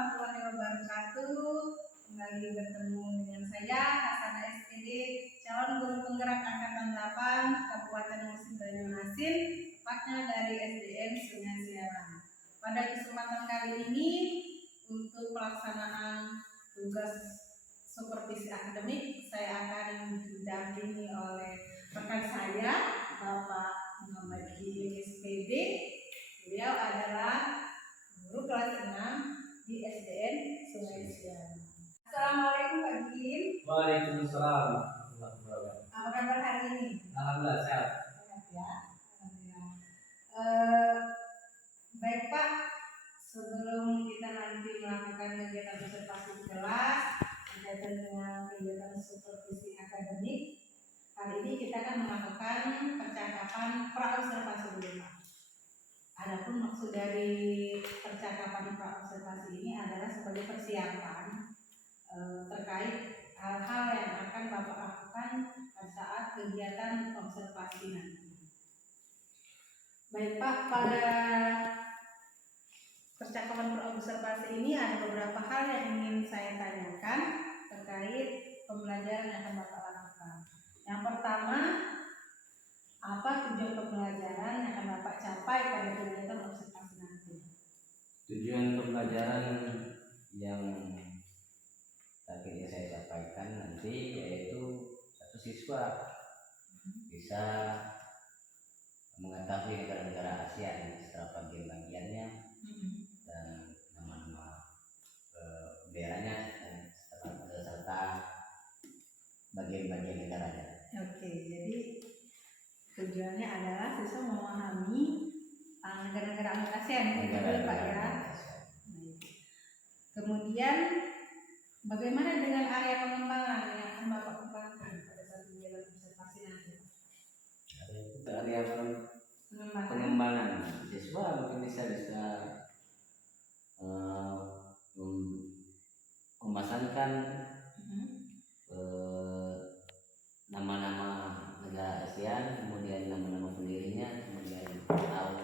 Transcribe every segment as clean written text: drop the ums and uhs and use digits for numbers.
warahmatullahi wabarakatuh. Kembali bertemu dengan saya Hasanah SPD, calon guru penggerak angkatan 8 Kabupaten Musi Banyuasin, tepatnya dari SDN Sungai Siaran. Pada kesempatan kali ini untuk pelaksanaan tugas supervisi akademik, saya akan didampingi oleh rekan saya, Bapak Muhammad Hidin SPD. Beliau adalah guru kelas 6 di SDN Sungai Siaran. Assalamualaikum Pak Hidin. Waalaikumsalam. Apa kabar hari ini? Alhamdulillah sehat. Sehat ya. Alhamdulillah. Baik Pak, sebelum kita nanti melakukan kegiatan observasi kelas berkaitan dengan kegiatan supervisi akademik, kali ini kita akan melakukan percakapan pra-observasi dulu Pak. Adapun maksud dari percakapan pra-observasi ini adalah sebagai persiapan terkait hal-hal yang akan Bapak lakukan pada saat kegiatan observasi nanti. Baik Pak, pada percakapan pra-observasi ini ada beberapa hal yang ingin saya tanyakan terkait pembelajaran yang akan Bapak lakukan. Yang pertama, apa tujuan pembelajaran yang akan Bapak capai pada kegiatan observasi nanti? Tujuan pembelajaran yang tadi saya sampaikan nanti yaitu satu siswa bisa mengetahui negara-negara ASEAN secara bagian-bagiannya dan nama-nama benderanya serta bagian-bagian negaranya. Oke, jadi tujuannya adalah siswa memahami negara-negara anggota ASEAN, betul Pak ya. Kemudian bagaimana dengan area pengembangan yang akan Bapak kembangkan pada saat kegiatan observasi nanti? Area pengembangan siswa mungkin bisa memasangkan nama-nama negara ASEAN, kemudian nama-nama pendirinya, kemudian tahun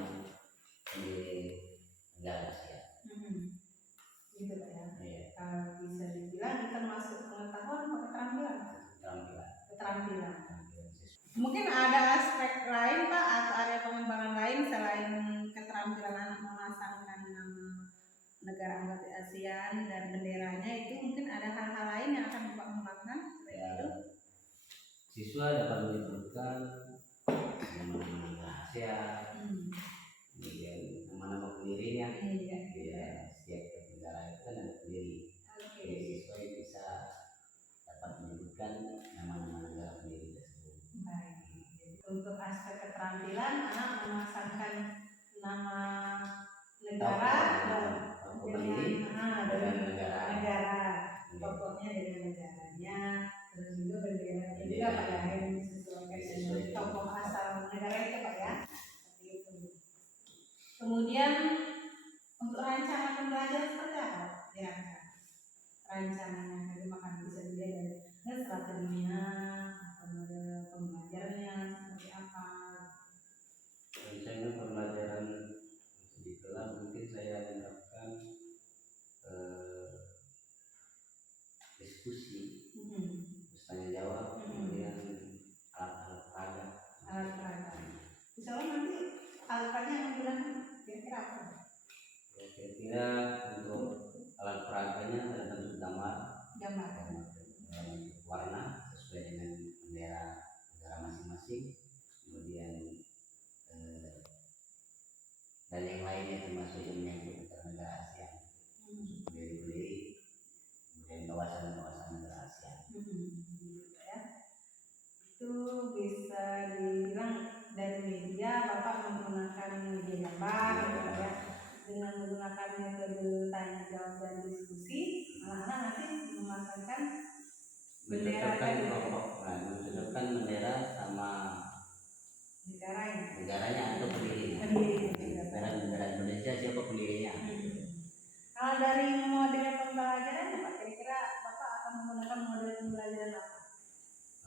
pendiri negara ASEAN. Gitu Pak ya. Iya. Bisa dibilang kita masuk pengetahuan atau keterampilan? Keterampilan. Mungkin ada aspek lain Pak atau area pengembangan lain selain keterampilan anak memasangkan nama negara anggota ASEAN dan benderanya, itu mungkin ada hal-hal lain yang akan Bapak kembangkan selain itu? Siswa dapat menyebutkan nama-nama negara ASEAN, kemudian nama-nama pendirinya. Ya, setiap negara itu kan ada pendiri. Jadi siswa bisa dapat menyebutkan nama-nama negara pendiri tersebut. Baik. Untuk aspek keterampilan, anak memasangkan nama negara dengan negara, tokohnya dengan negaranya, terus juga benderanya juga Pak ya, yang disesuaikan dengan tokoh asal negara itu Pak ya. Seperti itu. Kemudian untuk rancangan pembelajaran seperti apa dirancang? Rancangannya bagaimana bisa dilihat dari strateginya, atau model pembelajarannya seperti apa? Rancangan pembelajaran di kelas mungkin saya menerapkan diskusi, tanya jawab, kemudian alat-alat peraga. Alat peraga. Misalnya nanti alat peraga yang digunakan kira-kira apa? Kira-kira untuk alat peraganya ada bentuk gambar, warna sesuai dengan bendera negara masing-masing, kemudian dan yang lainnya termasuk yang menyangkut negara ASEAN, bendera-bendera, kemudian kawasan-kawasan negara ASEAN. Ya. Itu bisa dibilang dari media Bapak menggunakan media gambar, ya, dengan menggunakan metode tanya jawab dan diskusi, anak-anak nanti memasangkan bendera menunjukkan bendera sama negaranya atau pendirinya. Bendera Indonesia siapa pendirinya? Kalau dari model pembelajaran Pak, kira-kira Bapak akan menggunakan model pembelajaran apa?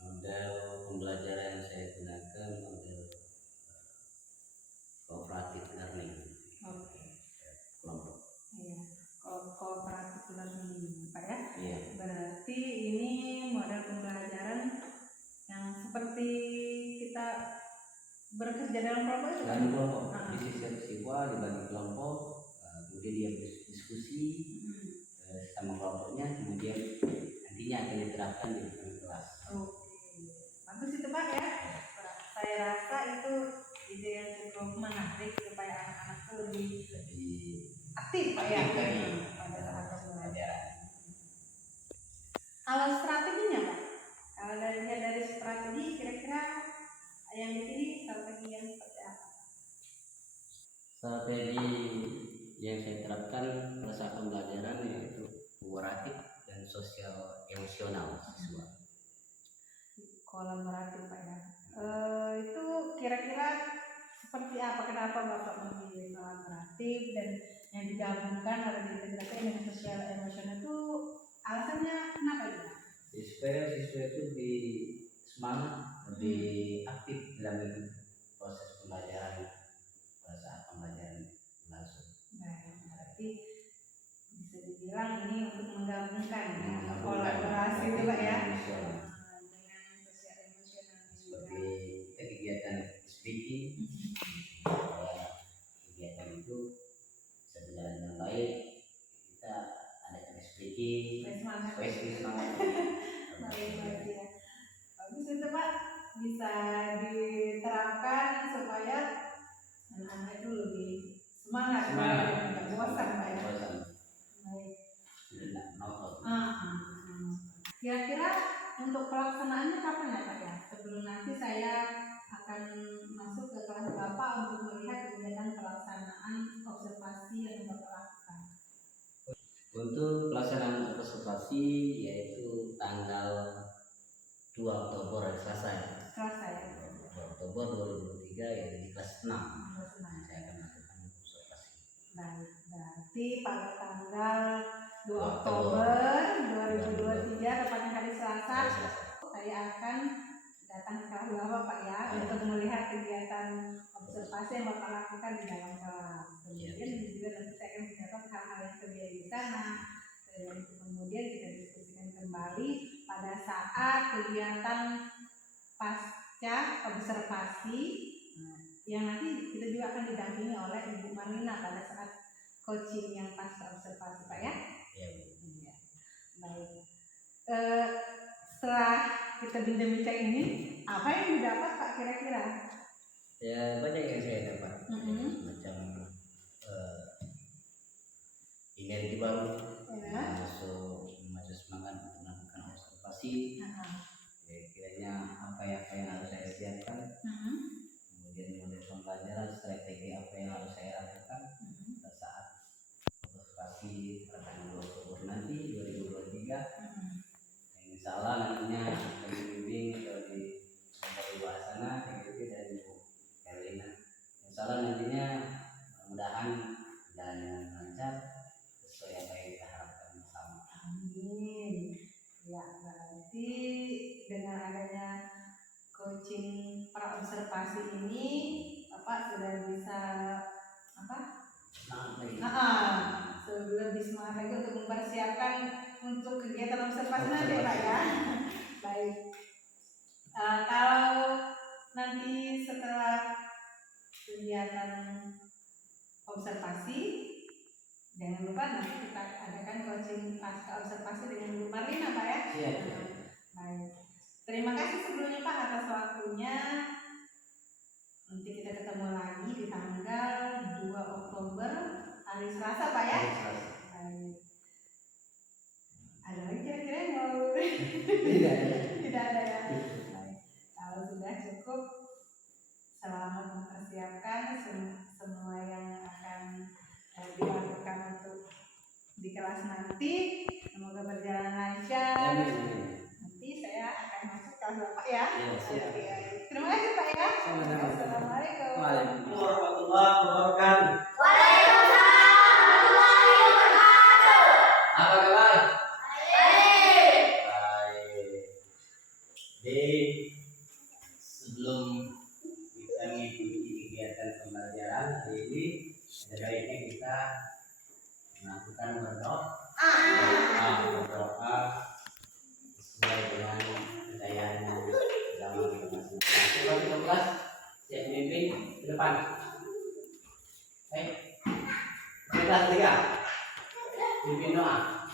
Model pembelajaran yang saya gunakan model cooperative learning. Oke. Kelompok. Iya. Cooperative berarti ini model pembelajaran yang seperti kita bekerja dalam kelompok itu kan? Dalam kelompok, di setiap siswa dibagi kelompok, kemudian dia berdiskusi sama kelompoknya, kemudian nantinya akan diterapkan di kelas. Oke, bagus itu Pak ya. Saya rasa itu ide yang cukup menarik supaya anak-anak itu lebih aktif Pak ya pada saat pembelajaran. Kalau strateginya Pak, kalau dari strategi kira-kira yang dipilih strategi yang seperti apa? Strategi yang saya terapkan pada saat pembelajaran yaitu kolaboratif dan sosial emosional siswa. Kolaboratif Pak ya. Itu kira-kira seperti apa? Kenapa Bapak memilih kolaboratif dan yang digabungkan atau diintegrasikan dengan sosial emosional itu alasannya kenapa itu? Supaya siswa itu lebih semangat, lebih aktif dalam proses pembelajaran pada saat pembelajaran langsung. Nah, berarti bisa dibilang ini untuk menggabungkan kolaborasi itu Pak ya. Dengan sosial emosional seperti kegiatan speaking, kegiatan itu bisa berjalan dengan baik. Kita ada speaking, semangat. Baik ya. Bagus itu Pak, bisa diterapkan supaya anak-anak itu lebih semangat. Tidak bosan Pak ya. Baik. Kira-kira untuk pelaksanaannya kapan ya Pak ya? Sebelum nanti saya akan masuk ke kelas Bapak untuk melihat kegiatan pelaksanaan observasi yang Bapak lakukan. Untuk pelaksanaan observasi yaitu tanggal 2 Oktober hari Selasa ya. Selasa ya. 2 Oktober 2023 yaitu di kelas 6. Saya akan melakukan observasi. Baik, berarti pada tanggal 2 Oktober 2023 tepatnya hari Selasa, saya akan datang ke kelas Bapak Pak ya untuk melihat kegiatan observasi yang Bapak lakukan di dalam kelas. Kemudian juga nanti saya akan mencatat hal-hal yang terjadi di sana. Dan kemudian kita diskusikan kembali pada saat kegiatan pasca observasi yang nanti kita juga akan didampingi oleh Ibu Marlina pada saat coaching yang pasca observasi Pak ya. Ya. Baik. Setelah kita bincang-bincang ini, apa yang didapat Pak kira-kira? Ya banyak yang saya dapat, macam energi baru, masuk semangat untuk melakukan observasi. Kiranya apa yang harus saya siapkan, kemudian model pembelajaran, strategi apa yang harus saya lakukan pada saat observasi pada tanggal 2 Oktober nanti 2023. Insya Allah nantinya akan dibimbing atau di bawah sana TGP dan Ibu Erlina. Insya Allah nantinya mudah-mudahan jalan dengan lancar sesuai apa yang kita harapkan bersama. Amin. Ya, berarti dengan adanya coaching pra observasi ini Bapak sudah bisa lebih semangat lagi untuk mempersiapkan untuk kegiatan observasi nanti Pak ya. Baik. Kalau nanti setelah kegiatan observasi, jangan lupa nanti kita adakan coaching pasca observasi dengan Bu Marlina Pak ya. Siap. Baik. Terima kasih sebelumnya Pak atas waktunya. Nanti kita ketemu lagi di tanggal 2 Oktober hari Selasa Pak ya. Baik. Ada lagi kira-kira yang mau? Tidak ada ya. Baik. Kalau sudah cukup, selamat mempersiapkan semua yang akan dilakukan untuk di kelas nanti. Semoga berjalan lancar. Nanti saya akan masuk kelas Bapak ya. Terima kasih Pak ya. Assalamualaikum warahmatullahi wabarakatuh. Apa kabar? Baik. Jadi sebelum kita mengikuti kegiatan pembelajaran hari ini, ada baiknya kita melakukan berdoa Kelas 3. Pimpin doa.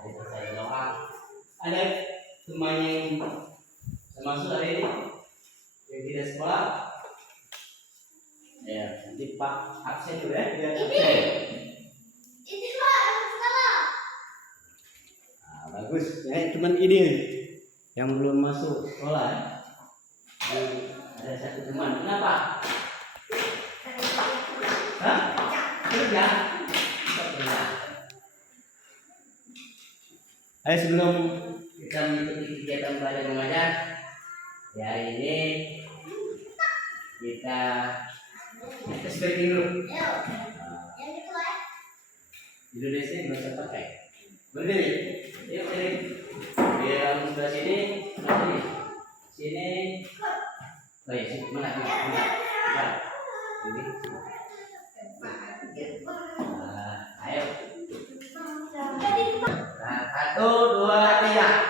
Selesai doa. Ada semuanya yang termasuk hari ini yang tidak sekolah. Ya, nanti Pak absen dulu ya, biar absen. Bagus. Ya, cuman ini yang belum masuk sekolah. Ya. Ada satu teman. Kenapa? Hah? Kerja? Kerja. Ayo sebelum kita mengikuti kegiatan belajar mengajar, ya hari ini kita speaking dulu. Indonesia nggak usah pakai. Berdiri. Yuk berdiri. Biar sebelah sini. Sini. Oh ya, sini. Mana? Ini. Ayo. 1, 2, 3.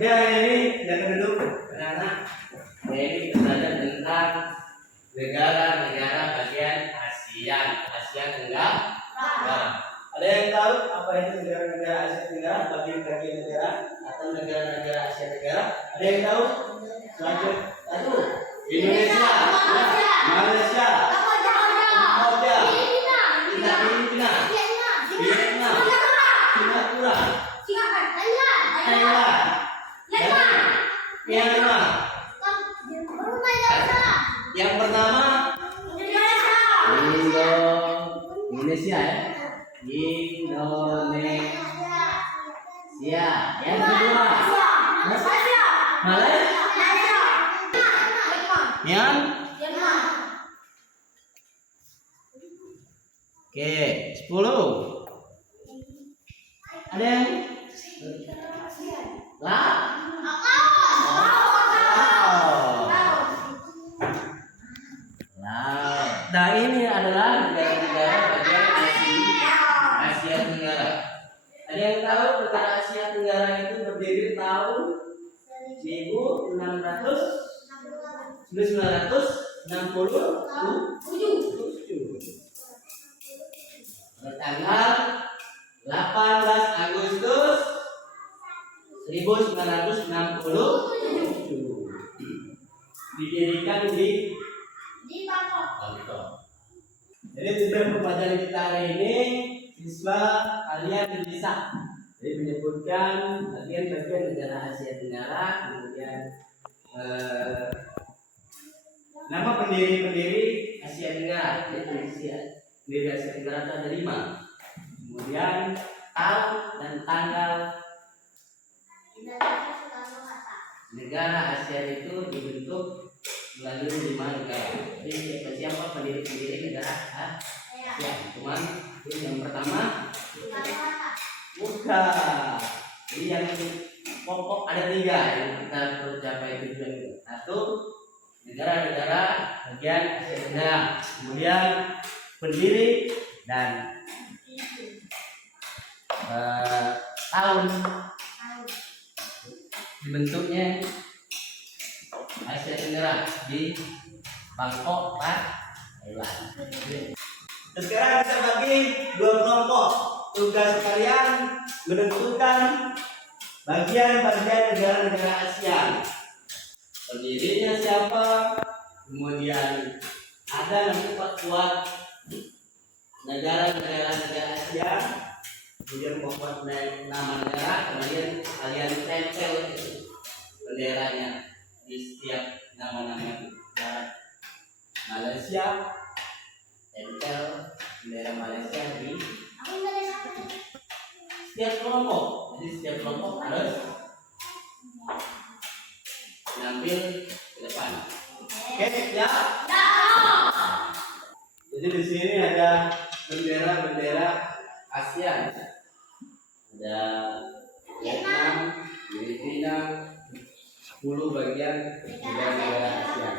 Udah ini jangan duduk anak-anak. Ini kita belajar tentang negara-negara bagian Asia Tenggara. Ada yang tahu apa itu negara-negara Asia Tenggara, bagian negara atau negara-negara Asia Tenggara? Ada yang tahu? Selanjutnya, 1. Indonesia, Malaysia, Kamboja, Filipina, Vietnam, Singapura, Thailand, Myanmar. Yang pertama Indonesia ya. Indonesia. Yang kedua Malaysia. Oke, 10. Ada yang lah. Nah, ini adalah negara-negara bagian Asia Tenggara. Ada yang tahu negara Asia Tenggara itu berdiri tahun 1967. Tanggal 18 Agustus 1967 didirikan di Bangkok. Jadi tujuan pembelajaran kita hari ini, siswa kalian bisa jadi menyebutkan bagian-bagian negara Asia Tenggara, kemudian nama pendiri Asia Tenggara. Jadi pendiri Asia Tenggara itu ada 5. Kemudian tahun dan tanggal negara Asia itu dibentuk melalui 5 negara. Jadi siapa pendiri negara Asia? Cuman yang pertama bukan. Jadi yang pokok ada 3 yang kita perlu capai tujuan itu. 1, negara-negara bagian Asia Tenggara. Kemudian pendiri dan tahun dibentuknya Asia Tenggara di Bangkok, Thailand. Sekarang kita bagi 2 kelompok. Tugas kalian menentukan bagian-bagian negara-negara Asia. Pendirinya siapa? Kemudian ada nanti kuat negara-negara Asia. Kemudian membuat nama negara, kemudian kalian tempel benderanya di setiap nama-nama negara. Malaysia, tempel bendera Malaysia di setiap kelompok. Jadi setiap kelompok harus diambil ke depan. Oke, siap. Jadi di sini ada bendera-bendera ASEAN. Ada Vietnam, Filipina, 10 bagian negara-negara ASEAN.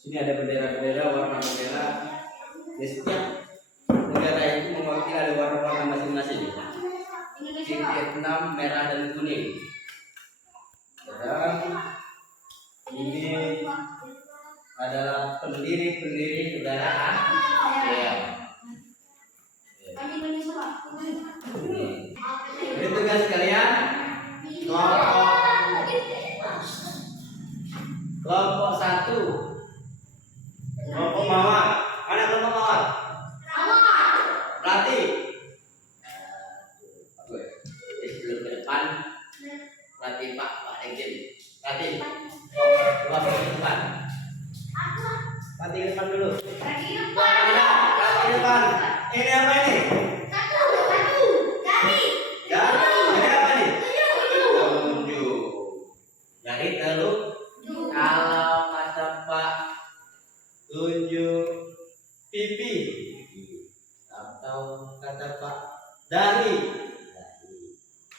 Sini ada bendera-bendera warna merah. Di setiap negara itu mewakili ada warna-warna masing-masing. Di Vietnam merah dan kuning. Dan ini adalah pendiri negara ASEAN. Jadi tugas kalian kelompok 1 kelompok mawar. Mana kelompok mawar? Berarti sebelum ke depan berarti Pak Egin. Berarti dua ke depan. Berarti ke depan dulu. Berarti ke depan. Ini apa ini? Ini apa ini? Tunjuk. Jadi teluk. Kalau kata Pak tunjuk pipi. Atau kata Pak dahi.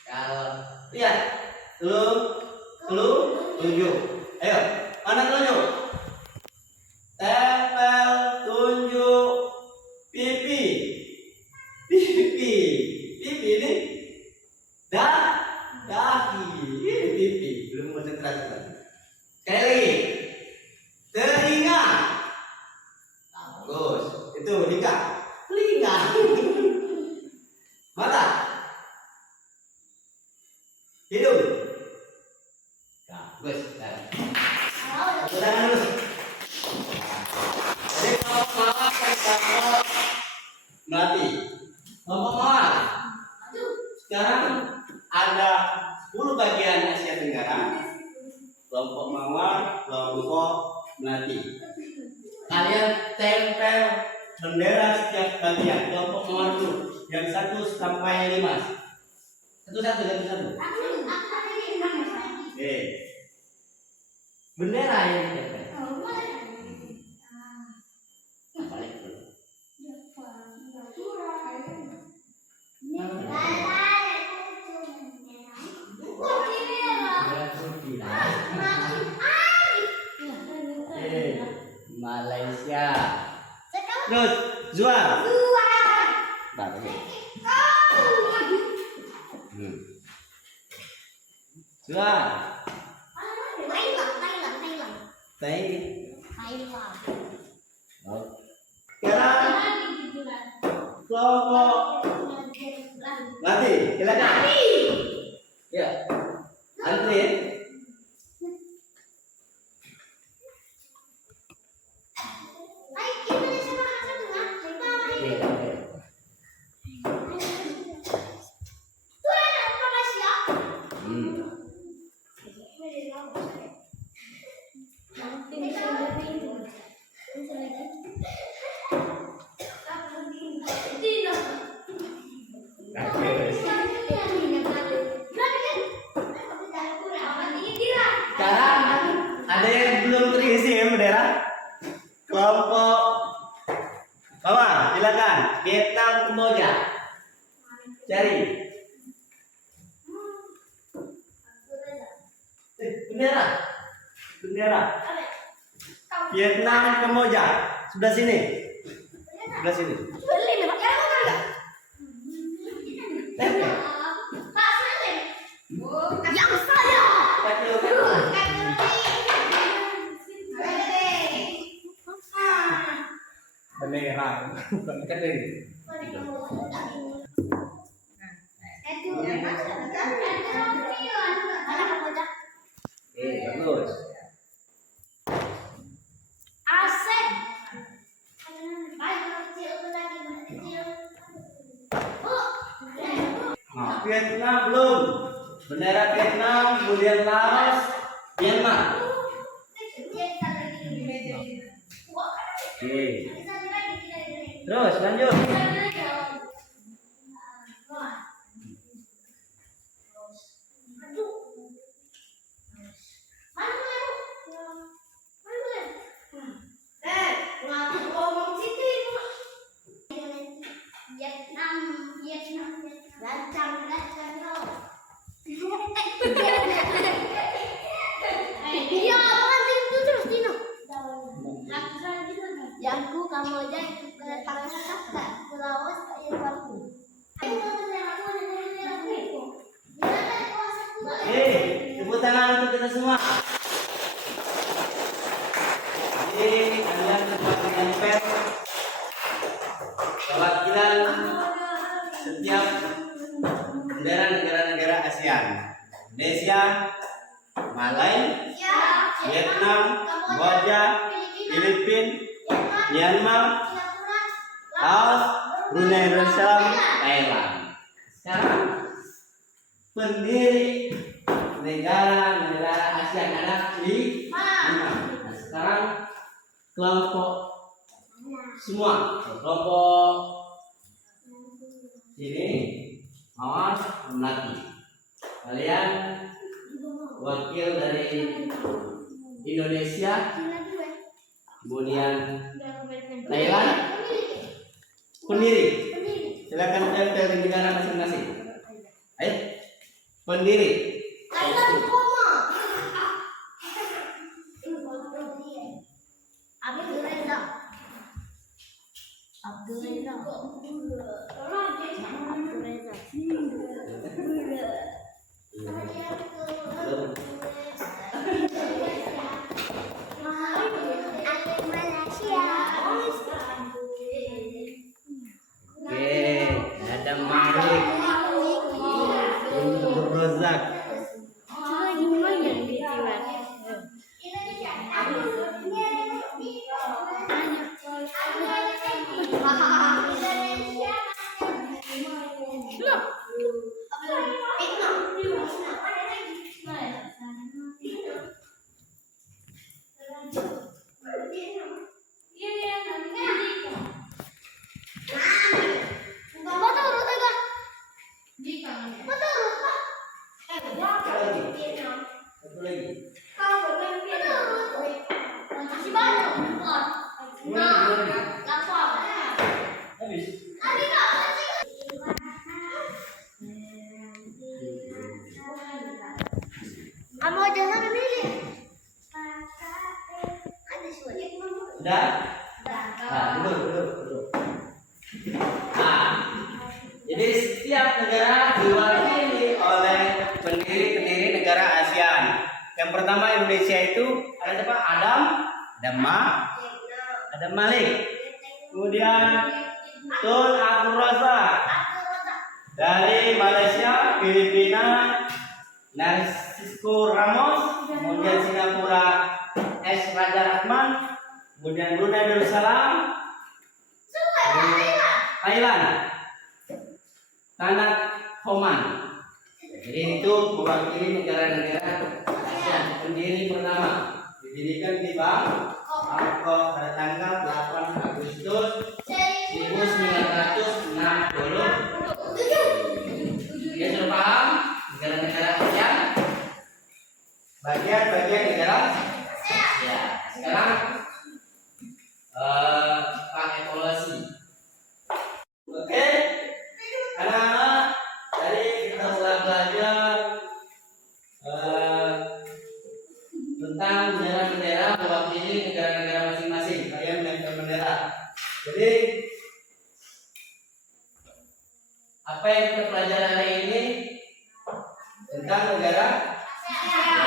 Kalau lihat teluk tunjuk. Ayo, mana tunjuk? Tempel tunjuk pipi. Pipi ini dahi. Ini pipi. Belum konsentrasi. Sekali lagi. Telinga. Bagus. Itu telinga. Mata. Hidung. Bagus. Tangan dulu. Jadi kelompok mawar kelompok melati. Kelompok mawar. Sekarang ada 10 bagian Asia Tenggara. Kelompok mawar, kelompok melati. Kalian tempel bendera setiap bagian. Kelompok mawar dulu. Yang 1 sampai 5. Satu. Oke. Bendera yang ditempel. Balik dulu. Malaysia. Terus Zua. Zua. Thailand. Sekarang kelompok Lati, silakan. Ya. Antri. Sekarang ada yang belum terisi ya bendera. Kelompok bawah, silakan. Vietnam, Kamboja. Cari. Bendera. Vietnam, Kamboja. Sebelah sini. Yang saya. Bendera, bukan kedai. Bagus. Asik. Nah, Vietnam belum. Bendera Vietnam, kemudian Laos, Myanmar. Oke. Terus lanjut. Kamboja ke Pakistan ke Laos ke Irwanku. Tepuk tangan untuk kita semua. Jadi kalian dapat menyamper perwakilan setiap bendera negara-negara ASEAN. Indonesia, Malaysia, Vietnam, Kamboja, Filipina, Myanmar, Laos, Brunei Darussalam, Thailand. Sekarang pendiri negara-negara ASEAN ada 5. Nah, sekarang kelompok semua, kelompok ini awas melati. Kalian wakil dari Indonesia, kemudian Thailand, pendiri. Silakan tempel di negara masing-masing. Ayo, pendiri. Oke, ada Malik, Rozak. Satu lagi. Habis. Kamboja memilih. Ada sulit. Sudah? Nah, duduk. Nah, jadi setiap negara diwakili oleh pendiri-pendiri negara ASEAN. Yang pertama Indonesia itu ada siapa? Adam Malik. Kemudian Tun Abdul Razak dari Malaysia, Filipina, Narcisco Ramos, kemudian Singapura S. Raja Rahman, kemudian Brunei Darussalam, Thailand, Tanat Homan. Jadi itu mewakili negara-negara ASEAN. Pendiri pertama didirikan di Bangkok pada tanggal 8 Agustus 1960. Dia sudah paham negara-negara ASEAN, bagian-bagian negara ya. Sekarang pakai evaluasi. Oke, anak-anak, tadi kita telah belajar tentang bendera-bendera mewakili negara-negara masing-masing. Kalian menempel bendera. Jadi apa yang kita pelajari hari ini tentang negara? Ya.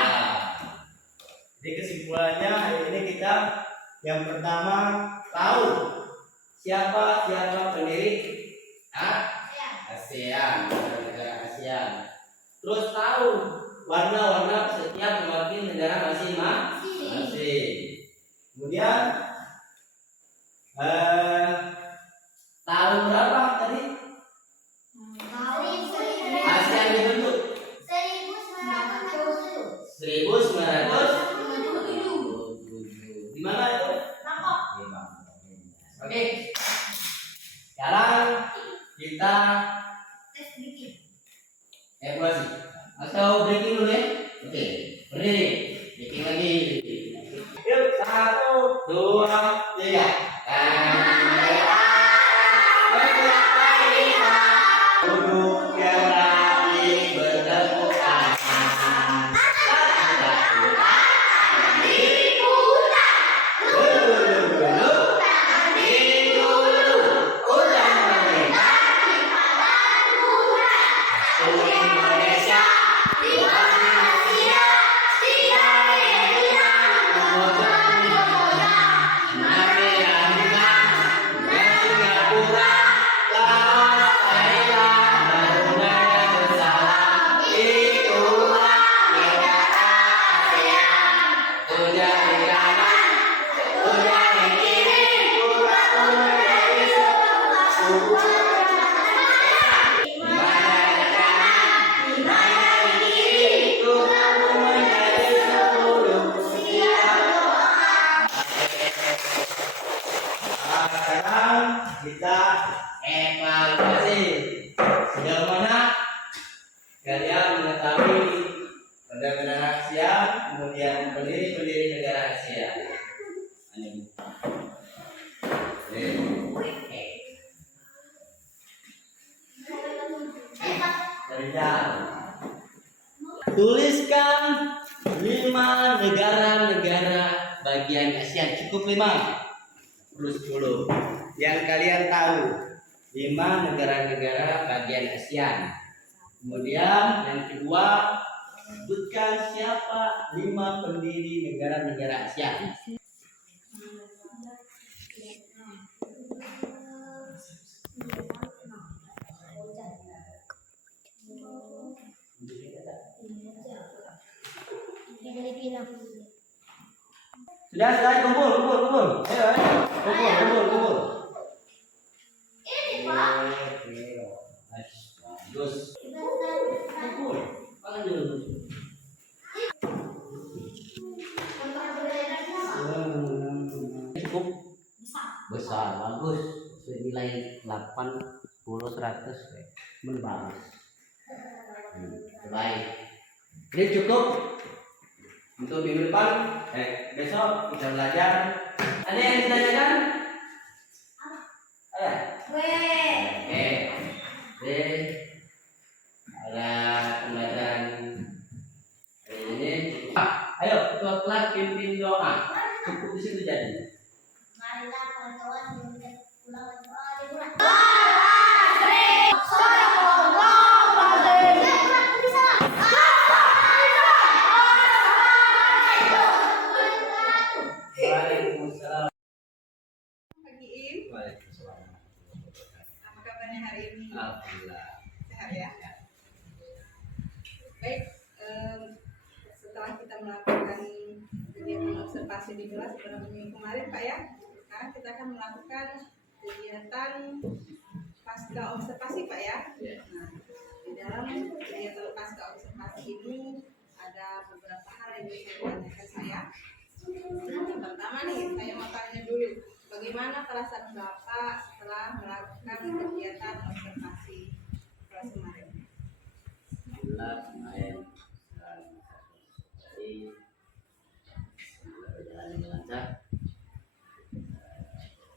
Jadi kesimpulannya hari ini kita yang pertama tahu siapa pendiri ASEAN, negara ASEAN. Terus tahu warna-warna setiap mewakili negara masing-masing. Kemudian tahun berapa tadi ASEAN dibentuk? 1947. Di mana itu? Oke. Sekarang kita evaluasi atau breaking dulu ya. Oke, berdiri, breaking lagi. Yuk, 1, 2, 3. Duduk yang rapi bertepuk tangan. Duduk kita evaluasi. Sejauh mana kalian mengetahui benda-benda Asia, kemudian pendiri negara Asia. Tuliskan 5 negara-negara bagian Asia. Cukup 5. Terus 10. Yang kalian tahu 5 negara-negara bagian ASEAN. Kemudian yang kedua, sebutkan siapa 5 pendiri negara-negara ASEAN. Filipina. Sudah, kumpul. Ayo. Kumpul. Ini Pak. Oke. Bagus. Kumpul. Pangan dulu. Cukup besar, bagus. Nilai 8, 10, 100 bagus. Baik. Ini cukup untuk minggu depan. Besok kita belajar. Ada yang ditanyakan? Ada? Ada pembelajaran hari ini. Ayo ketua kelas pimpin doa. Cukup di situ jadi. Marilah kawan-kawan pulang liburan. Waalaikumsalam. Pagi Im, Waalaikumsalam. apa kabarnya hari ini? Alhamdulillah. Sehat ya? Baik, setelah kita melakukan kegiatan observasi di kelas beberapa minggu kemarin Pak ya, sekarang kita akan melakukan kegiatan pasca observasi Pak ya. Nah, di dalam kegiatan pasca observasi ini ada beberapa hal yang bisa ditanyakan saya. Yang pertama nih, saya mau tanya dulu, bagaimana perasaan Bapak setelah melakukan kegiatan observasi kelas kemarin? Alhamdulillah kemarin berjalan dengan lancar.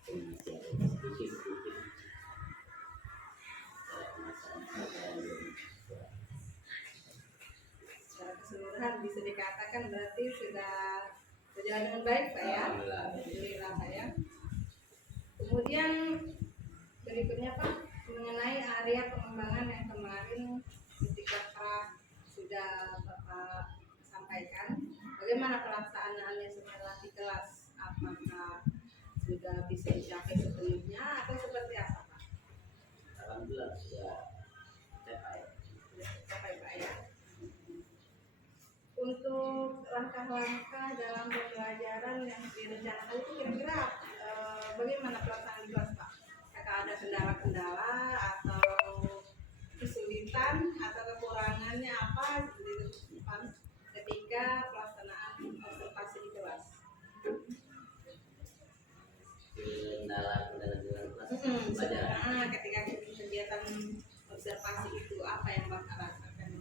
Masih ada sedikit Secara keseluruhan bisa dikatakan berarti sudah berjalan dengan baik Pak ya. Alhamdulillah Pak ya. Kemudian berikutnya Pak, mengenai area pengembangan yang kemarin ketika Pak sudah Bapak sampaikan, bagaimana pelaksanaannya setelah di kelas? Apakah sudah bisa dicapai sepenuhnya atau seperti apa Pak? Alhamdulillah sudah capai. Capai Pak ya. Untuk langkah-langkah dalam pembelajaran yang direncanakan itu kira-kira bagaimana pelaksanaan di kelas Pak? Apakah ada kendala-kendala atau kesulitan atau kekurangannya apa ketika pelaksanaan observasi di kelas? Kendala dalam kelas pelajaran. Ketika kegiatan observasi itu apa yang Bapak rasakan,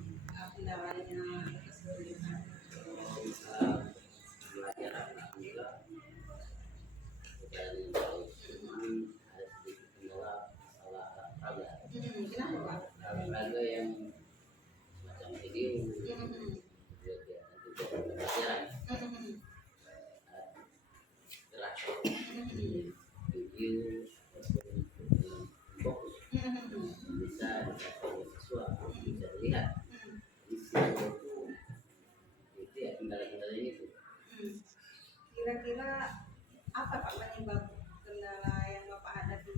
kendalanya atau kesulitan? Pelajaran alhamdulillah dari cuman ada sedikit kendala masalah olahraga. Kenapa Pak? Olahraga yang semacam video, pelajaran gerak video fokus bisa dicapai siswa, bisa dilihat isi itu ya kendala-kendalanya itu. Kira-kira apa Pak penyebab kendala yang Bapak hadapi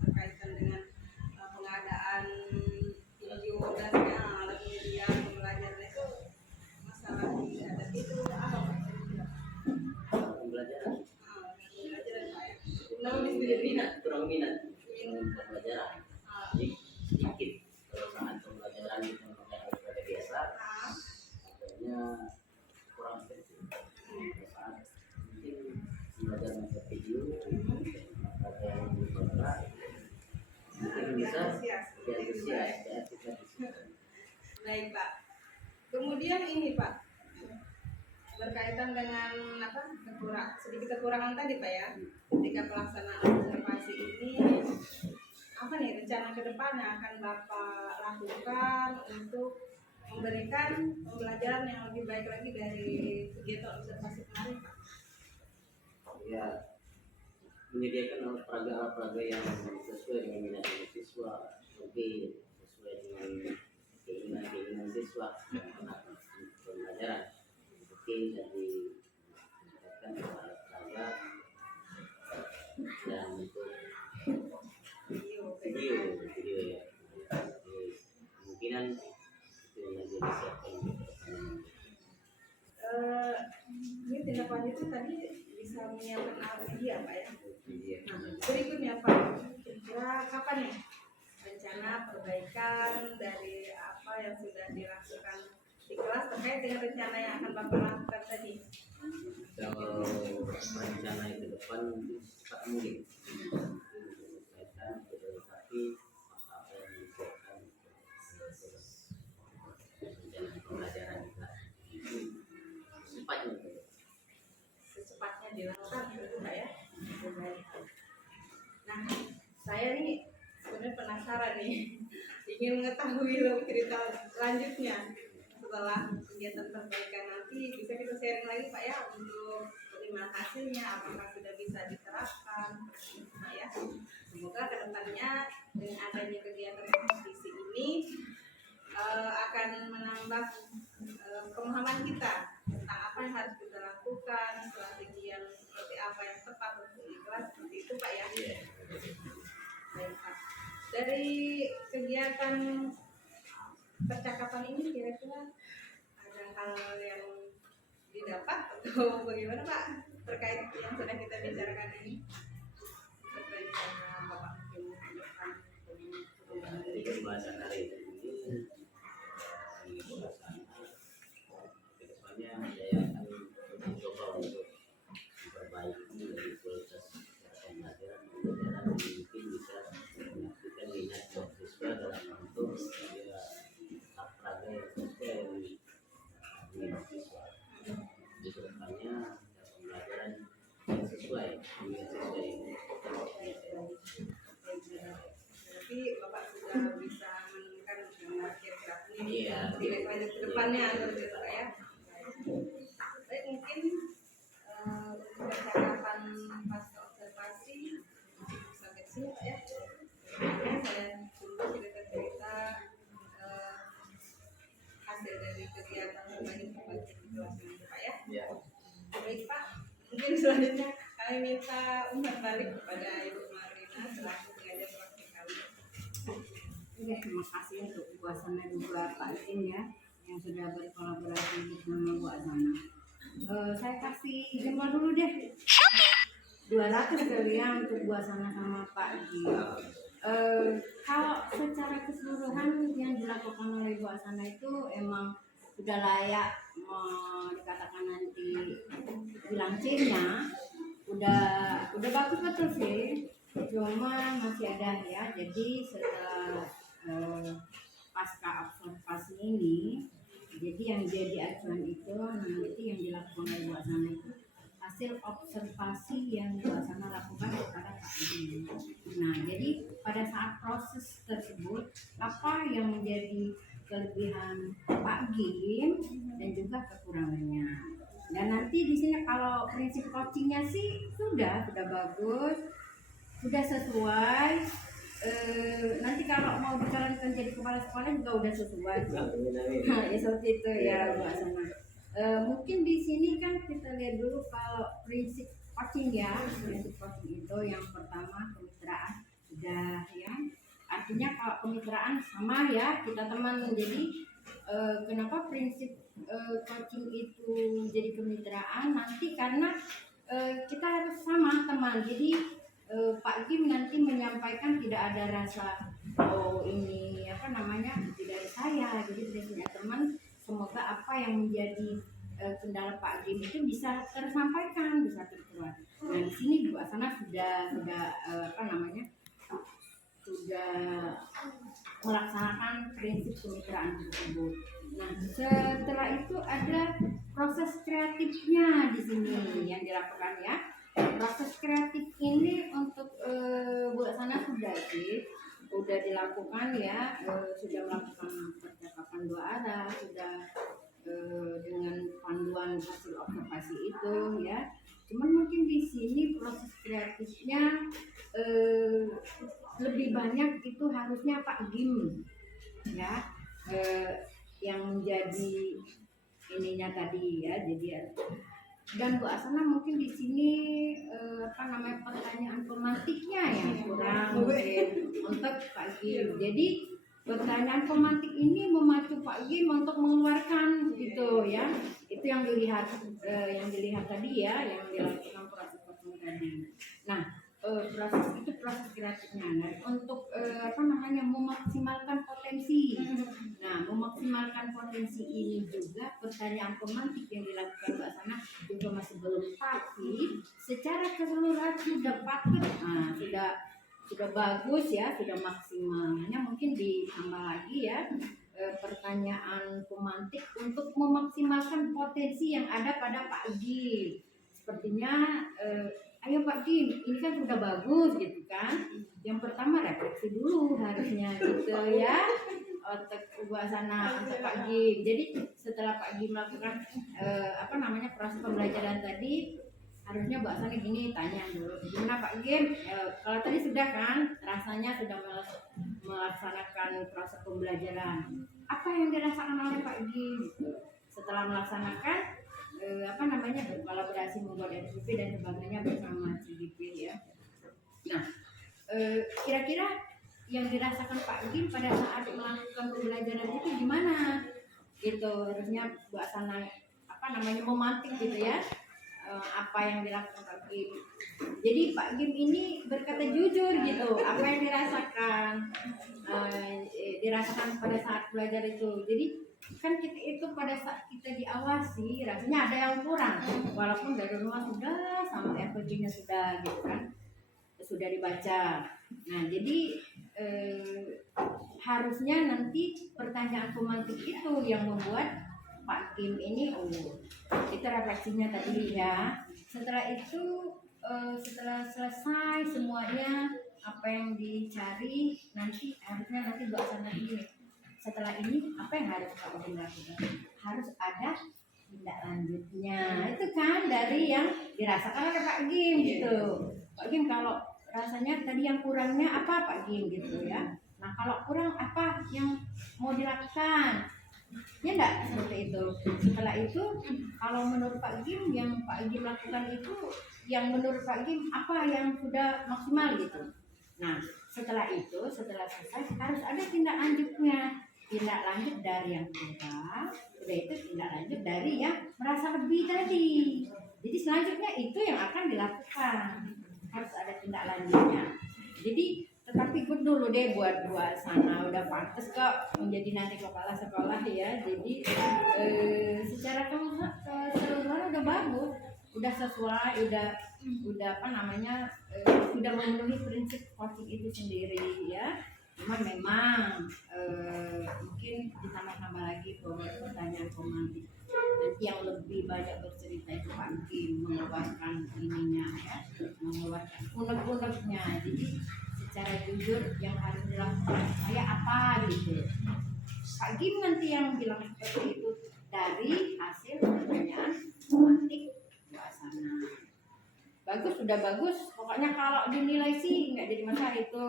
berkaitan dengan pengadaan video dan kemudian pembelajaran itu, masalah yang dihadapi itu apa Pak? Pembelajaran Pembelajaran Pak ya. kurang minat pembelajaran. Jadi sedikit kalau saat pembelajaran kita menggunakan biasa akhirnya kurang efektif. Saat mungkin belajar video maka yang berat lebih bisa antusias. lebih Gitu, Pak, ya. antusias kita di situ. Baik Pak. Kemudian ini Pak, berkaitan dengan sedikit kekurangan tadi Pak ya, ketika pelaksanaan observasi ini, apa nih rencana kedepannya akan Bapak lakukan untuk memberikan pembelajaran yang lebih baik lagi dari kegiatan observasi kemarin Pak? Ya, menyediakan alat-peraga yang sesuai dengan minat siswa, mungkin sesuai dengan keinginan siswa untuk pembelajaran. Mungkin jadi meningkatkan alat-peraga dan untuk video ya. Jadi, kemungkinan itu yang jadi disiapkan untuk kedepannya. Ini tindak lanjutnya tadi bisa menyiapkan alat media Pak ya. Iya. Nah, berikutnya Pak, kira-kira kapan nih rencana perbaikan dari apa yang sudah dilakukan di kelas terkait dengan rencana yang akan Bapak lakukan tadi? Kalau rencana ke depan cepat mungkin berkaitan tapi apa yang disiapkan rencana pembelajaran kita itu Secepatnya dilakukan gitu Pak ya. Baik. Nah, saya nih sebenarnya penasaran nih, ingin mengetahui cerita lanjutnya setelah kegiatan perbaikan nanti. Bisa kita sharing lagi Pak ya untuk penerimaan hasilnya, apakah sudah bisa diterapkan Pak ya. Semoga kedepannya dengan adanya kegiatan kompetisi ini akan menambah pemahaman kita tentang apa yang harus kita lakukan, strategi yang seperti apa yang tepat untuk di kelas, seperti itu Pak ya. Baik Pak. Dari kegiatan percakapan ini kira-kira ada hal yang didapat atau bagaimana Pak terkait yang sudah kita bicarakan ini? Rencana Bapak mungkin ke depan dari pembahasan hari ini pembahasan kedepannya saya akan mencoba untuk memperbaiki dari kualitas pembelajaran mungkin bisa memastikan minat siswa dalam bentuk dia apraga yang sesuai dengan minat siswa. Di kedepannya pembelajaran yang sesuai dengan sesuai. Berarti Bapak sudah bisa menemukan kira-kira ini Iya. tidak lanjut ke depannya gitu Pak ya. Baik, mungkin untuk percakapan pasca observasi sampai sini Pak ya. Kemudian saya tunggu cerita-cerita hasil dari kegiatan berbagi informasi di kelas ini Pak ya. Ya. Baik Pak, mungkin selanjutnya kami minta umpan balik kepada Ibu Marina selaku pengajar praktik kami. Oke, terima kasih untuk Bu Asana juga Pak Izin ya yang sudah berkolaborasi bersama Bu Asana. Saya kasih jempol dulu deh. 200 kali ya untuk Bu Asana sama Pak Izin. Kalau secara keseluruhan yang dilakukan oleh Bu Asana itu emang sudah layak dikatakan nanti bilang C-nya udah bagus betul sih, cuma masih ada ya. Jadi setelah pasca observasi ini, jadi yang jadi acuan itu nanti yang dilakukan oleh Bu Asana itu hasil observasi yang Bu Asana lakukan kepada Pak Izin. Nah, jadi pada saat proses tersebut apa yang menjadi kelebihan Pak Gim dan juga kekurangannya. Dan nanti di sini kalau prinsip coachingnya sih sudah bagus, sudah sesuai. Nanti kalau mau dicalonkan jadi kepala sekolah juga udah sesuai. Ya seperti itu ya Bu Asana. Mungkin di sini kan kita lihat dulu kalau prinsip coaching ya. Prinsip coaching itu yang pertama kemitraan sudah ya. Artinya kalau kemitraan sama ya kita teman. Jadi kenapa prinsip coaching itu jadi kemitraan nanti karena kita harus sama teman. Jadi Pak Kim nanti menyampaikan tidak ada rasa ini apa namanya tidak ada saya, jadi tidak punya teman. Semoga apa yang menjadi kendala Pak Kim itu bisa tersampaikan, bisa terkeluar. Nah di sini Bu Asana sudah apa namanya sudah sudah melaksanakan prinsip kemitraan tersebut. Nah, setelah itu ada proses kreatifnya di sini yang dilakukan ya. Proses kreatif ini untuk Bu Sana sudah sih, sudah dilakukan ya, sudah melakukan percakapan dua arah, sudah dengan panduan hasil observasi itu ya. Cuman mungkin di sini proses kreatifnya lebih banyak itu harusnya Pak Gim ya, yang menjadi ininya tadi ya. Jadi dan Bu Asana mungkin di sini pertanyaan pemantiknya yang kurang mungkin untuk Pak Gim. Jadi pertanyaan pemantik ini memacu Pak Gim untuk mengeluarkan gitu ya. Itu yang dilihat tadi ya, yang dilakukan proses tadi. Nah, proses kreatifnya. Nah, untuk memaksimalkan potensi. Nah, memaksimalkan potensi ini juga pertanyaan pemantik yang dilakukan Mbak Sana juga masih belum pasti. Secara keseluruhan sudah patut, sudah bagus ya, sudah maksimal. Hanya mungkin ditambah lagi ya pertanyaan pemantik untuk memaksimalkan potensi yang ada pada Pak Gim. Sepertinya ayo Pak Gim, ini kan sudah bagus gitu kan. Yang pertama refleksi dulu harusnya gitu ya. Untuk Bu Asana untuk Pak Gim. Jadi setelah Pak Gim melakukan proses pembelajaran tadi, harusnya Bu Asana gini tanya dulu, gimana Pak Gim? Kalau tadi sudah kan, rasanya sudah melaksanakan proses pembelajaran. Apa yang dirasakan oleh Pak Gim? Setelah melaksanakan berkolaborasi membuat RCP dan sebagainya bersama CGP ya. Nah, kira-kira yang dirasakan Pak Gim pada saat melakukan pembelajaran itu gimana? Gitu, harusnya Bu Asana memantik gitu ya. Apa yang dilakukan Pak Gim. Jadi Pak Gim ini berkata jujur gitu, apa yang dirasakan pada saat belajar itu. Jadi kan kita itu pada saat kita diawasi rasanya ada yang kurang, walaupun dari rumah sudah sama FPG-nya sudah gitu kan, sudah dibaca. Nah jadi harusnya nanti pertanyaan pemantik itu yang membuat Pak Gim ini itu refleksinya tadi ya. Setelah itu setelah selesai semuanya apa yang dicari, harusnya Bu Asana ini setelah ini apa yang harus Pak Gim lakukan? Harus ada tindak lanjutnya. Itu kan dari yang dirasakan oleh Pak Gim gitu. Pak Gim kalau rasanya tadi yang kurangnya apa Pak Gim gitu ya. Nah kalau kurang apa yang mau dilakukan? Ya enggak seperti itu. Setelah itu kalau menurut Pak Gim yang Pak Gim lakukan itu yang menurut Pak Gim apa yang sudah maksimal gitu. Nah setelah selesai harus ada tindak lanjutnya. Tindak lanjut dari yang kurang, udah itu tindak lanjut dari yang merasa lebih tadi. Jadi selanjutnya itu yang akan dilakukan. Harus ada tindak lanjutnya. Jadi tetapi ikut dulu deh buat Bu Asana, udah pantas kok menjadi nanti kepala sekolah ya. Jadi secara keseluruhan udah bagus, udah sesuai, udah sudah memenuhi prinsip coaching itu sendiri ya. Cuma memang mungkin ditambah lagi pertanyaan pemantik. Nanti yang lebih banyak bercerita itu Pak Gim mengeluarkan ininya ya, mengeluarkan unek-uneknya. Jadi secara jujur yang harus dilakukan saya apa gitu. Pak Gim nanti yang bilang seperti itu dari hasil pertanyaan pemantik Bu Asana. Bagus, sudah bagus. Pokoknya kalau dinilai sih nggak jadi masalah itu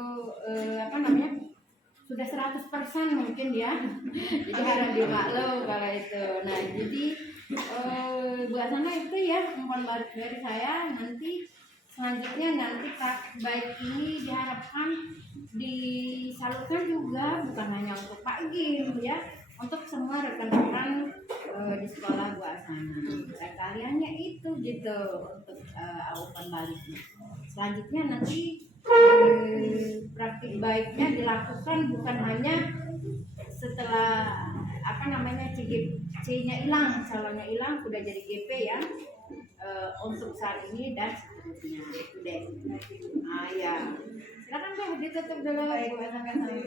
sudah 100% mungkin ya. Jadi harap dimaklum kalau itu. Nah jadi Bu Asana itu ya umpan balik dari saya. Nanti selanjutnya baik ini diharapkan disalurkan juga bukan hanya untuk Pak Gim ya, untuk semua rekan-rekan di sekolah Bu Asana. Kaliannya itu gitu untuk umpan baliknya. Selanjutnya nanti praktik baiknya dilakukan bukan hanya setelah C-nya hilang, calonnya hilang sudah jadi GP ya, untuk saat ini dan seterusnya itu deh. Ya Silakan deh ditutup dulu. Baik, terima kasih.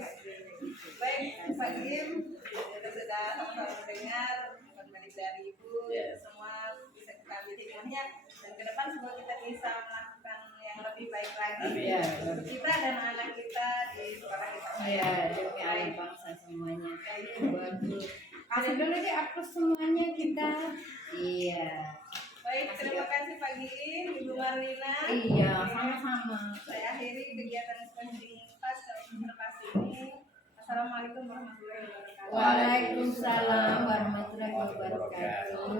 Baik, Pak Kim, kita sudah sama-sama mendengar kembali dari Ibu, semua bisa kita ambil hikmahnya, dan ke depan semoga kita bisa melakukan yang lebih baik lagi Iya. untuk kita dan anak kita di sekolah kita. Iya, demi anak bangsa semuanya. Bagus. Kasih dulu deh aku semuanya kita. Iya. Baik, terima kasih Pak Giim, Ibu Marlina. Iya, sama-sama. Saya akhiri kegiatan coaching pas observasi ini. Assalamualaikum warahmatullahi wabarakatuh. Waalaikumsalam warahmatullahi wabarakatuh.